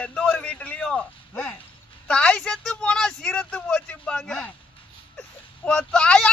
எந்த ஒரு வீட்டுலயும் தாய் செத்து போனா சீரத்து போச்சுப்பாங்க தாயா